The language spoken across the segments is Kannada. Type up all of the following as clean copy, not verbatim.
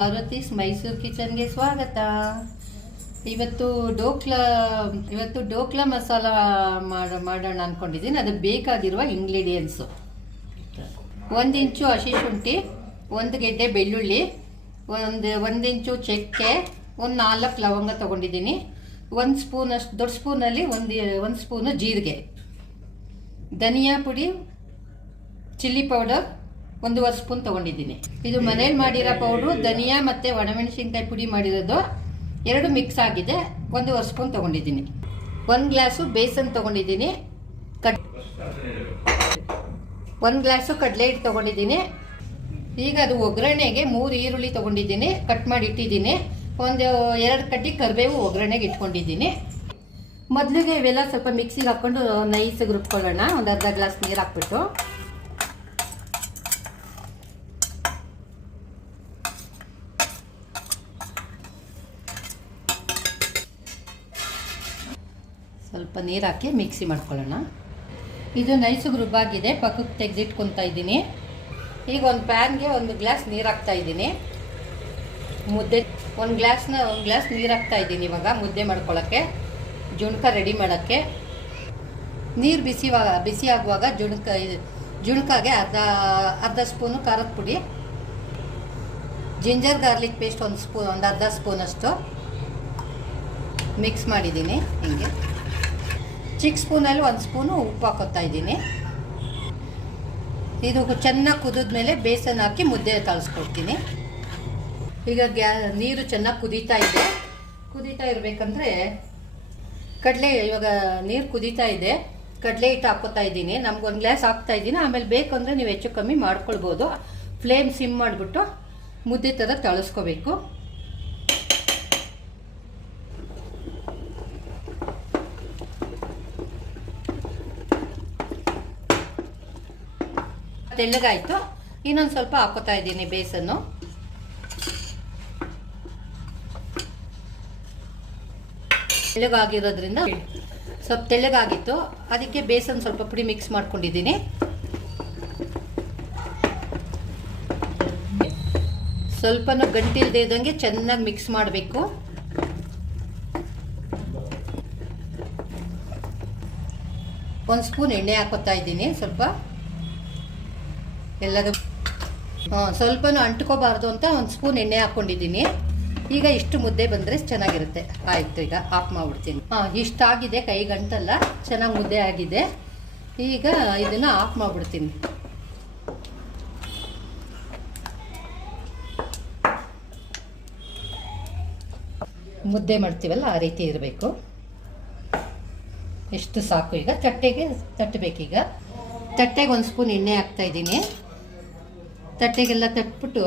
ಪಾರ್ವತೀಸ್ ಮೈಸೂರು ಕಿಚನ್ಗೆ ಸ್ವಾಗತ. ಇವತ್ತು ಡೋಕ್ಲಾ ಮಸಾಲ ಮಾಡೋಣ ಅನ್ಕೊಂಡಿದ್ದೀನಿ. ಅದಕ್ಕೆ ಬೇಕಾಗಿರುವ ಇಂಗ್ರೀಡಿಯೆಂಟ್ಸು: 1 ಇಂಚು ಹಸಿ ಶುಂಠಿ, 1 ಗೆಡ್ಡೆ ಬೆಳ್ಳುಳ್ಳಿ, ಒಂದು ಇಂಚು ಚಕ್ಕೆ, 4 ಲವಂಗ ತೊಗೊಂಡಿದ್ದೀನಿ, 1 ಸ್ಪೂನ್ ಅಷ್ಟು ದೊಡ್ಡ ಸ್ಪೂನಲ್ಲಿ ಒಂದು ಸ್ಪೂನು ಜೀರಿಗೆ, ಧನಿಯಾ ಪುಡಿ, ಚಿಲ್ಲಿ ಪೌಡರ್ 1.5 ಸ್ಪೂನ್ ತೊಗೊಂಡಿದ್ದೀನಿ. ಇದು ಮನೇಲಿ ಮಾಡಿರೋ ಪೌಡ್ರು. ಧನಿಯಾ ಮತ್ತು ಒಣಮೆಣಸಿನ್ಕಾಯಿ ಪುಡಿ ಮಾಡಿರೋದು 2 ಮಿಕ್ಸ್ ಆಗಿದೆ. 1.5 ಸ್ಪೂನ್ ತೊಗೊಂಡಿದ್ದೀನಿ. 1 ಗ್ಲಾಸು ಬೇಸನ್ ತೊಗೊಂಡಿದ್ದೀನಿ. 1 ಗ್ಲಾಸು ಕಡಲೆ ಹಿಟ್ಟು ತೊಗೊಂಡಿದ್ದೀನಿ. ಈಗ ಅದು ಒಗ್ಗರಣೆಗೆ 3 ಈರುಳ್ಳಿ ತೊಗೊಂಡಿದ್ದೀನಿ, ಕಟ್ ಮಾಡಿ ಇಟ್ಟಿದ್ದೀನಿ. 2 ಕಡ್ಡಿ ಕರಿಬೇವು ಒಗ್ಗರಣೆಗೆ ಇಟ್ಕೊಂಡಿದ್ದೀನಿ. ಮೊದಲಿಗೆ ಇವೆಲ್ಲ ಸ್ವಲ್ಪ ಮಿಕ್ಸಿಗೆ ಹಾಕ್ಕೊಂಡು ನೈಸಿಗೆ ರುಬ್ಕೊಳ್ಳೋಣ. ಒಂದು ಅರ್ಧ ಗ್ಲಾಸ್ ನೀರು ಹಾಕ್ಬಿಟ್ಟು ಸ್ವಲ್ಪ ನೀರು ಹಾಕಿ ಮಿಕ್ಸಿ ಮಾಡ್ಕೊಳ್ಳೋಣ. ಇದು ನೈಸಿಗೆ ರುಬ್ಬಾಗಿದೆ, ಪಕ್ಕಕ್ಕೆ ತೆಗೆದಿಟ್ಕೊತಾ ಇದ್ದೀನಿ. ಈಗ ಒಂದು ಪ್ಯಾನ್ಗೆ 1 ಗ್ಲಾಸ್ ನೀರು ಹಾಕ್ತಾ ಇದ್ದೀನಿ. ಮುದ್ದೆ 1 ಗ್ಲಾಸ್ ನೀರು ಹಾಕ್ತಾ ಇದ್ದೀನಿ. ಇವಾಗ ಮುದ್ದೆ ಮಾಡ್ಕೊಳ್ಳೋಕ್ಕೆ, ಜುಣಕ ರೆಡಿ ಮಾಡೋಕ್ಕೆ. ನೀರು ಬಿಸಿ ಆಗುವಾಗ ಜುಣಕಾಗೆ ಅರ್ಧ ಸ್ಪೂನು ಖಾರದ ಪುಡಿ, ಜಿಂಜರ್ ಗಾರ್ಲಿಕ್ ಪೇಸ್ಟ್ ಒಂದು ಅರ್ಧ ಸ್ಪೂನಷ್ಟು ಮಿಕ್ಸ್ ಮಾಡಿದ್ದೀನಿ. ಹೀಗೆ ಚಿಕ್ಕ ಸ್ಪೂನಲ್ಲಿ 1 ಸ್ಪೂನು ಉಪ್ಪು ಹಾಕೋತಾ ಇದ್ದೀನಿ. ಇದು ಚೆನ್ನಾಗಿ ಕುದಿದ್ಮೇಲೆ ಬೇಸನ್ ಹಾಕಿ ಮುದ್ದೆ ಕಲಿಸ್ಕೊಡ್ತೀನಿ. ಈಗ ನೀರು ಚೆನ್ನಾಗಿ ಕುದೀತಾ ಇರಬೇಕಂದ್ರೆ ಇವಾಗ ನೀರು ಕುದೀತಾ ಇದೆ, ಕಡಲೆ ಹಿಟ್ಟು ಹಾಕೋತಾ ಇದ್ದೀನಿ. ನಮ್ಗೆ 1 ಗ್ಲಾಸ್ ಹಾಕ್ತಾ ಇದ್ದೀನಿ. ಆಮೇಲೆ ಬೇಕಂದರೆ ನೀವು ಹೆಚ್ಚು ಕಮ್ಮಿ ಮಾಡ್ಕೊಳ್ಬೋದು. ಫ್ಲೇಮ್ ಸಿಮ್ ಮಾಡಿಬಿಟ್ಟು ಮುದ್ದೆ ಥರ ತಳಿಸ್ಕೋಬೇಕು. ತೆಳ್ಳಗಾಯಿತು. ಇನ್ನೊಂದು ಸ್ವಲ್ಪ ಹಾಕೋತಾ ಇದ್ದೀನಿ ಬೇಸನ್ನು. ತೆಳ್ಳಗಾಗಿರೋದ್ರಿಂದ ಸ್ವಲ್ಪ ತೆಳ್ಳಗಾಗಿತ್ತು, ಅದಕ್ಕೆ ಬೇಸನ್ ಸ್ವಲ್ಪ ಪುಡಿ ಮಿಕ್ಸ್ ಮಾಡ್ಕೊಂಡಿದ್ದೀನಿ. ಸ್ವಲ್ಪನೂ ಗಂಟಿಲ್ದೇ ಇದ್ದಂಗೆ ಚೆನ್ನಾಗಿ ಮಿಕ್ಸ್ ಮಾಡಬೇಕು. ಒಂದು ಸ್ಪೂನ್ ಎಣ್ಣೆ ಹಾಕೋತಾ ಇದ್ದೀನಿ. ಎಲ್ಲದು ಸ್ವಲ್ಪನೂ ಅಂಟ್ಕೋಬಾರ್ದು ಅಂತ 1 ಸ್ಪೂನ್ ಎಣ್ಣೆ ಹಾಕ್ಕೊಂಡಿದ್ದೀನಿ. ಈಗ ಇಷ್ಟು ಮುದ್ದೆ ಬಂದರೆ ಚೆನ್ನಾಗಿರುತ್ತೆ. ಆಯಿತು, ಈಗ ಆಫ್ ಮಾಡಿಬಿಡ್ತೀನಿ. ಇಷ್ಟಾಗಿದೆ, ಕೈ ಗಂಟಲ್ಲ, ಚೆನ್ನಾಗಿ ಮುದ್ದೆ ಆಗಿದೆ. ಈಗ ಇದನ್ನು ಆಫ್ ಮಾಡಿಬಿಡ್ತೀನಿ. ಮುದ್ದೆ ಮಾಡ್ತೀವಲ್ಲ ಆ ರೀತಿ ಇರಬೇಕು. ಎಷ್ಟು ಸಾಕು. ಈಗ ತಟ್ಟೆಗೆ ತಟ್ಟಬೇಕೀಗ. ತಟ್ಟೆಗೆ 1 ಸ್ಪೂನ್ ಎಣ್ಣೆ ಹಾಕ್ತಾಯಿದ್ದೀನಿ. ತಟ್ಟೆಗೆಲ್ಲ ತಟ್ಬಿಟ್ಟು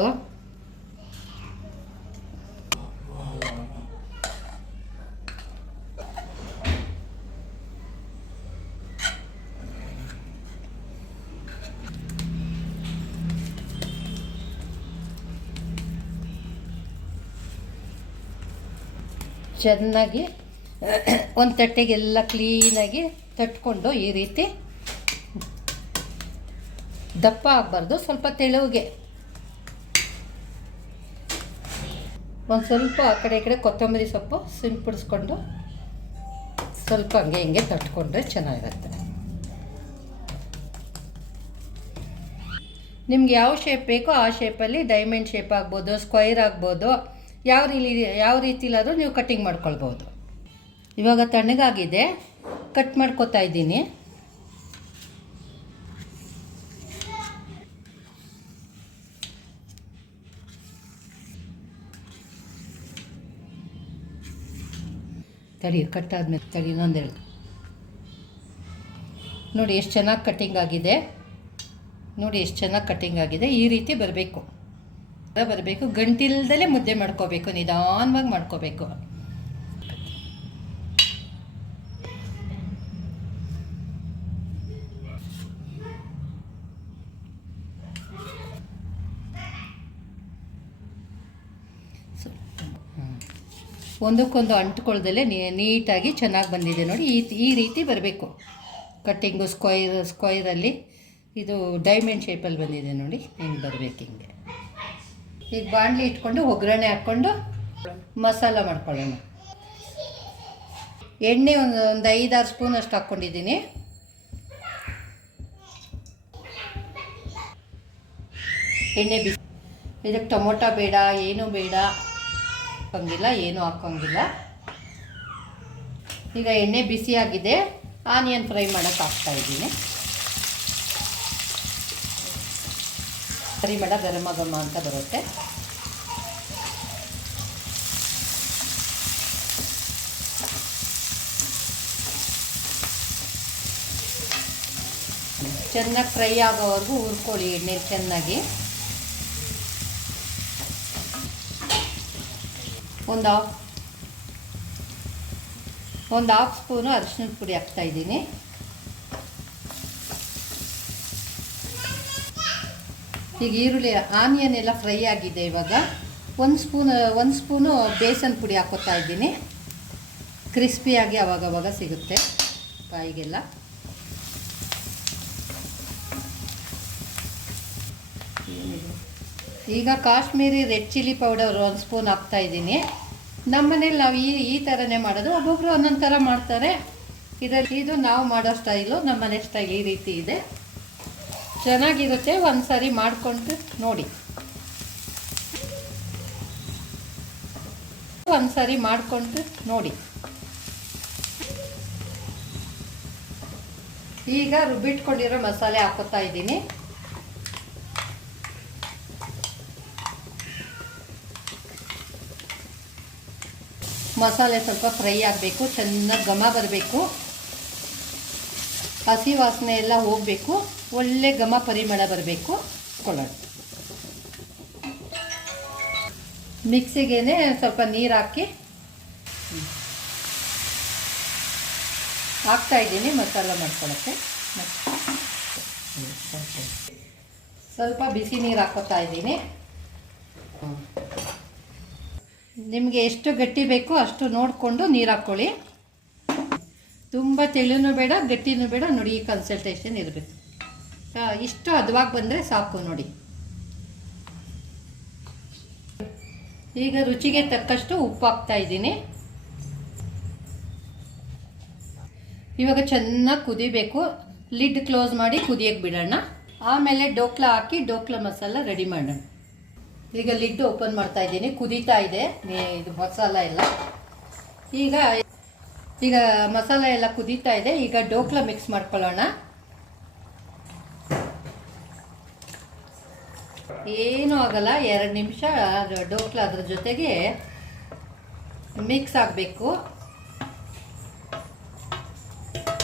ಚೆನ್ನಾಗಿ ಒಂದು ತಟ್ಟೆಗೆಲ್ಲ ಕ್ಲೀನಾಗಿ ತಟ್ಕೊಂಡು, ಈ ರೀತಿ ದಪ್ಪ ಆಗಬಾರ್ದು, ಸ್ವಲ್ಪ ತೆಳುವಿಗೆ. ಒಂದು ಸ್ವಲ್ಪ ಆ ಕಡೆ ಈ ಕಡೆ ಕೊತ್ತಂಬರಿ ಸೊಪ್ಪು ಸಿಂಪಡಿಸ್ಕೊಂಡು ಸ್ವಲ್ಪ ಹಂಗೆ ಹಿಂಗೆ ತಟ್ಕೊಂಡ್ರೆ ಚೆನ್ನಾಗಿರುತ್ತೆ. ನಿಮ್ಗೆ ಯಾವ ಶೇಪ್ ಬೇಕೋ ಆ ಶೇಪಲ್ಲಿ ಡೈಮಂಡ್ ಶೇಪ್ ಆಗ್ಬೋದು, ಸ್ಕ್ವೈರ್ ಆಗ್ಬೋದು, ಯಾವ ರೀತಿಲಾದರೂ ನೀವು ಕಟ್ಟಿಂಗ್ ಮಾಡ್ಕೊಳ್ಬೋದು. ಇವಾಗ ತಣ್ಣಗಾಗಿದೆ, ಕಟ್ ಮಾಡ್ಕೊತಾ ಇದ್ದೀನಿ. ಕಟ್ಟಾದ್ಮೇಲೆ ಇನ್ನೊಂದೆರಡು ನೋಡಿ ಎಷ್ಟು ಚೆನ್ನಾಗಿ ಕಟ್ಟಿಂಗ್ ಆಗಿದೆ. ಈ ರೀತಿ ಬರಬೇಕು. ಗಂಟಿಲ್ದಲೇ ಮುದ್ದೆ ಮಾಡ್ಕೋಬೇಕು, ನಿಧಾನವಾಗಿ ಮಾಡ್ಕೋಬೇಕು. ಒಂದಕ್ಕೊಂದು ಅಂಟ್ಕೊಳ್ದಲ್ಲೇ ನೀಟಾಗಿ ಚೆನ್ನಾಗಿ ಬಂದಿದೆ ನೋಡಿ. ಈ ರೀತಿ ಬರಬೇಕು ಕಟ್ಟಿಂಗು. ಸ್ಕ್ವೈರಲ್ಲಿ ಇದು ಡೈಮಂಡ್ ಶೇಪಲ್ಲಿ ಬಂದಿದೆ ನೋಡಿ. ಹಿಂಗೆ ಬರಬೇಕು. ಹಿಂಗೆ ಈಗ ಬಾಣಲಿ ಇಟ್ಕೊಂಡು ಒಗ್ಗರಣೆ ಹಾಕ್ಕೊಂಡು ಮಸಾಲ ಮಾಡ್ಕೊಳ್ಳೋಣ. ಎಣ್ಣೆ ಒಂದು 5-6 ಸ್ಪೂನ್ ಅಷ್ಟು ಹಾಕ್ಕೊಂಡಿದ್ದೀನಿ. ಎಣ್ಣೆ ಬಿಸಿ. ಇದಕ್ಕೆ ಟೊಮೊಟೊ ಬೇಡ, ಏನೂ ಬೇಡ, ಹಾಕೋಂಗಿಲ್ಲ, ಏನೂ ಹಾಕೋಂಗಿಲ್ಲ. ಈಗ ಎಣ್ಣೆ ಬಿಸಿಯಾಗಿದೆ, ಆನಿಯನ್ ಫ್ರೈ ಮಾಡೋಕ್ಕೆ ಹಾಕ್ತಾಯಿದ್ದೀನಿ. ಪರಿಮಳ ಗರಮ ಘಮ ಅಂತ ಬರುತ್ತೆ. ಚೆನ್ನಾಗಿ ಫ್ರೈ ಆಗೋವರೆಗೂ ಹುರ್ಕೊಳ್ಳಿ ಎಣ್ಣೆಲಿ ಚೆನ್ನಾಗಿ. ಒಂದು ಹಾಫ್ ಸ್ಪೂನು ಅರಿಶಿಣದ ಪುಡಿ ಹಾಕ್ತಾಯಿದ್ದೀನಿ. ಈಗ ಈರುಳ್ಳಿ ಆನಿಯನ್ ಎಲ್ಲ ಫ್ರೈ ಆಗಿದೆ. ಇವಾಗ ಒಂದು ಸ್ಪೂನು ಬೇಸನ್ ಪುಡಿ ಹಾಕೋತಾ ಇದ್ದೀನಿ. ಕ್ರಿಸ್ಪಿಯಾಗಿ ಅವಾಗವಾಗ ಸಿಗುತ್ತೆ ಕಾಯಿಗೆಲ್ಲ. ಈಗ Kashmiri red chilli powder 1 spoon ಹಾಕ್ತಾಯಿದ್ದೀನಿ. ನಮ್ಮನೇಲಿ ನಾವು ಈ ಥರನೇ ಮಾಡೋದು, ಒಬ್ಬೊಬ್ಬರು ಒಂದೊಂದು ಥರ ಮಾಡ್ತಾರೆ. ಇದು ನಾವು ಮಾಡೋ ಸ್ಟೈಲು, ನಮ್ಮನೆ ಸ್ಟೈಲ್ ಈ ರೀತಿ ಇದೆ, ಚೆನ್ನಾಗಿರುತ್ತೆ. ಒಂದು ಸಾರಿ ಮಾಡಿಕೊಂಡು ನೋಡಿ, ಈಗ ರುಬ್ಬಿಟ್ಕೊಂಡಿರೋ ಮಸಾಲೆ ಹಾಕೋತಾ ಇದ್ದೀನಿ. ಮಸಾಲೆ ಸ್ವಲ್ಪ ಫ್ರೈ ಆಗಬೇಕು, ಚೆನ್ನಾಗಿ ಘಮ ಬರಬೇಕು, ಹಸಿ ವಾಸನೆ ಎಲ್ಲ ಹೋಗಬೇಕು, ಒಳ್ಳೆ ಘಮ ಪರಿಮಳ ಬರಬೇಕು. ಕೊಳ್ಳೋಣ. ಮಿಕ್ಸಿಗೆ ಸ್ವಲ್ಪ ನೀರು ಹಾಕ್ತಾಯಿದ್ದೀನಿ ಮಸಾಲ ಮಾಡ್ಕೊಳ್ಳೋಕ್ಕೆ. ಸ್ವಲ್ಪ ಬಿಸಿ ನೀರು ಹಾಕೋತಾ ಇದ್ದೀನಿ. ನಿಮಗೆ ಎಷ್ಟು ಗಟ್ಟಿ ಬೇಕೋ ಅಷ್ಟು ನೋಡಿಕೊಂಡು ನೀರು ಹಾಕ್ಕೊಳ್ಳಿ. ತುಂಬ ತೆಳುನೂ ಬೇಡ, ಗಟ್ಟಿನೂ ಬೇಡ. ನೋಡಿ, ಈ ಕನ್ಸಲ್ಟೇಷನ್ ಇರಬೇಕು. ಇಷ್ಟು ಹದವಾಗಿ ಬಂದರೆ ಸಾಕು ನೋಡಿ. ಈಗ ರುಚಿಗೆ ತಕ್ಕಷ್ಟು ಉಪ್ಪು ಹಾಕ್ತಾಯಿದ್ದೀನಿ. ಇವಾಗ ಚೆನ್ನಾಗಿ ಕುದಿಬೇಕು. ಲಿಡ್ ಕ್ಲೋಸ್ ಮಾಡಿ ಕುದಿಯೋಕ್ಕೆ ಬಿಡೋಣ. ಆಮೇಲೆ ಡೋಕ್ಲಾ ಹಾಕಿ ಡೋಕ್ಲಾ ಮಸಾಲ ರೆಡಿ ಮಾಡೋಣ. ಈಗ ಲಿಡ್ ಓಪನ್ ಮಾಡ್ತಾ ಇದ್ದೀನಿ. ಕುದೀತಾ ಇದೆ ಇದು ಮಸಾಲ ಎಲ್ಲ. ಈಗ ಮಸಾಲ ಎಲ್ಲ ಕುದೀತಾ ಇದೆ. ಈಗ ಡೋಕ್ಲಾ ಮಿಕ್ಸ್ ಮಾಡ್ಕೊಳ್ಳೋಣ. ಏನೂ ಆಗಲ್ಲ, 2 ನಿಮಿಷ ಡೋಕ್ಲಾ ಅದ್ರ ಜೊತೆಗೆ ಮಿಕ್ಸ್ ಆಗಬೇಕು.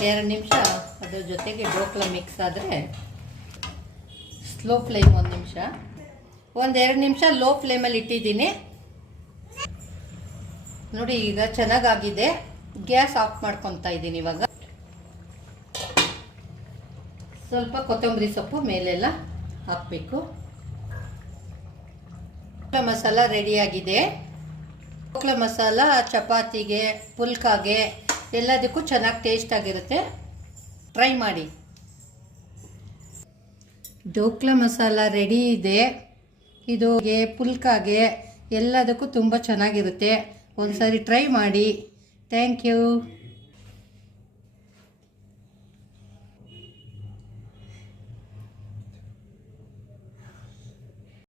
2 ನಿಮಿಷ ಅದ್ರ ಜೊತೆಗೆ ಡೋಕ್ಲಾ ಮಿಕ್ಸ್ ಆದರೆ ಸ್ಲೋ ಫ್ಲೇಮ್ 1 ನಿಮಿಷ, 1-2 ನಿಮಿಷ ಲೋ ಫ್ಲೇಮಲ್ಲಿ ಇಟ್ಟಿದ್ದೀನಿ. ನೋಡಿ, ಈಗ ಚೆನ್ನಾಗಾಗಿದೆ. ಗ್ಯಾಸ್ ಆಫ್ ಮಾಡ್ಕೊತಾ ಇದ್ದೀನಿ. ಇವಾಗ ಸ್ವಲ್ಪ ಕೊತ್ತಂಬರಿ ಸೊಪ್ಪು ಮೇಲೆಲ್ಲ ಹಾಕಬೇಕು. ಮಸಾಲ ರೆಡಿಯಾಗಿದೆ. ಡೋಕ್ಲಾ ಮಸಾಲ ಚಪಾತಿಗೆ, ಪುಲ್ಕಾಗೆ ಎಲ್ಲದಕ್ಕೂ ಚೆನ್ನಾಗಿ ಟೇಸ್ಟ್ ಆಗಿರುತ್ತೆ. ಟ್ರೈ ಮಾಡಿ. ಡೋಕ್ಲಾ ಮಸಾಲ ರೆಡಿ ಇದೆ. ಇದು ಪುಲ್ಕಾಗೆ ಎಲ್ಲದಕ್ಕೂ ತುಂಬ ಚೆನ್ನಾಗಿರುತ್ತೆ. ಒಂದು ಸಾರಿ ಟ್ರೈ ಮಾಡಿ. Thank you.